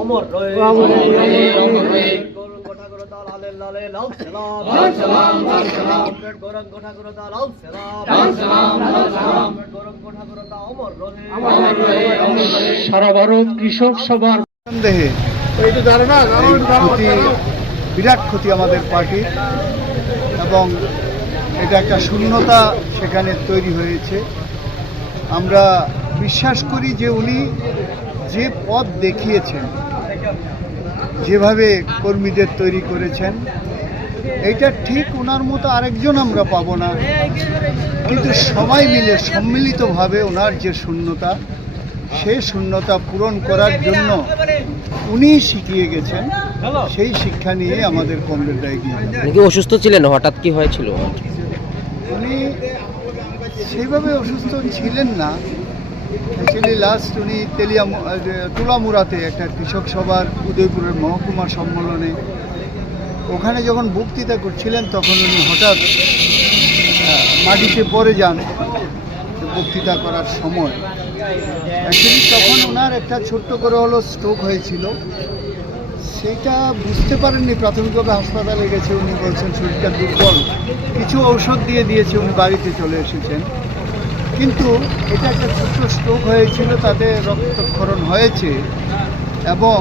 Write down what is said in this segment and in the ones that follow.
অমর রয়ে। লালে লালে লাল সেলাম। লাল সেলাম কমরেড গৌরঙ্গ ঠাকুরতা অমর রয়ে। সারা ভারত কৃষক সভার সন্দেহে। এই ক্ষতি বিরাট ক্ষতি আমাদের পার্টির এবং এটা একটা শূন্যতা সেখানে তৈরি হয়েছে। আমরা বিশ্বাস করি যে উনি যে পথ দেখিয়েছেন যেভাবে কর্মীদের তৈরি করেছেন এইটা ঠিক ওনার মতো আরেকজন আমরা পাবো না। কিন্তু সবাই মিলে সম্মিলিতভাবে ওনার যে শূন্যতা সেই শূন্যতা পূরণ করার জন্য উনি শিখিয়ে গেছেন সেই শিক্ষা নিয়ে আমাদের কমরেডরা এগিয়ে। উনি অসুস্থ ছিলেন? হঠাৎ কি হয়েছিল? উনি সেইভাবে অসুস্থ ছিলেন না অ্যাকচুয়ালি লাস্ট উনি তেলিয়া তুলামুরাতে একটা কৃষক সভার, উদয়পুরের মহকুমার সম্মেলনে। ওখানে যখন বক্তৃতা করছিলেন, তখন উনি হঠাৎ মাটিতে পড়ে যান বক্তৃতা করার সময়। অ্যাকচুয়ালি তখন ওনার একটা ছোট্ট করে হলো স্ট্রোক হয়েছিল। সেটা বুঝতে পারেননি, প্রাথমিকভাবে হাসপাতালে গেছে। উনি বলছেন, শরীরটা দুর্বল। কিছু ঔষধ দিয়ে দিয়েছে, উনি বাড়িতে চলে এসেছেন। কিন্তু এটা একটা ছোট্ট স্ট্রোক হয়েছিল তাদের রক্তক্ষরণ হয়েছে এবং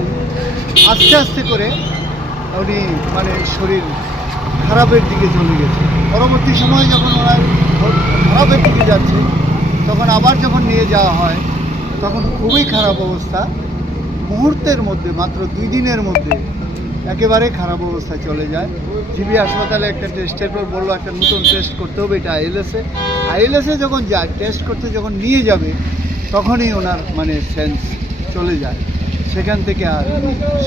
আস্তে আস্তে করে উনি মানে শরীর খারাপের দিকে চলে গেছে। পরবর্তী সময় যখন ওনার খারাপের দিকে যাচ্ছে, তখন আবার যখন নিয়ে যাওয়া হয়, তখন খুবই খারাপ অবস্থা। মুহূর্তের মধ্যে, মাত্র দুই দিনের মধ্যে একেবারে খারাপ অবস্থায় চলে যায়। জিবি হাসপাতালে একটা টেস্টের পর বলল, একটা নতুন টেস্ট করতে হবে, এটা আইএলএসে আইএলএসে যখন যায় টেস্ট করতে যখন নিয়ে যাবে, তখনই ওনার মানে সেন্স চলে যায়। সেখান থেকে আর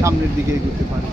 সামনের দিকে এগোতে পারে